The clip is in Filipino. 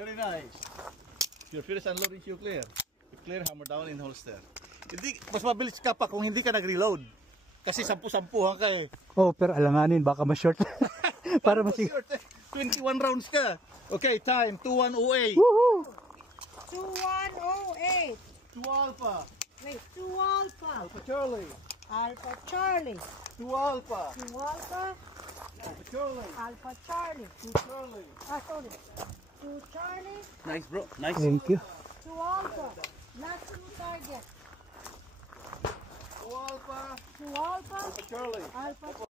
Very nice. Your first unloading you clear. You clear, hammer down in holster. Hindi, mas mabilis ka pa kung hindi ka nag-reload. Kasi 10-10 ka eh. Oh, pero alanganin, baka ma-short. Para masig... 21 rounds ka. Okay, time, 2108. Woohoo! 2108. 2 alpha. Wait, 2 alpha. Alpha Charlie. Alpha Charlie. 2 alpha. 2 alpha. Alpha Charlie. Alpha Charlie. 2 Charlie. Sorry. 2 Charlie. Nice bro, nice. Thank you. 2 alpha. Last 2 target. 2 alpha. 2 alpha. Alpha Charlie. Alpha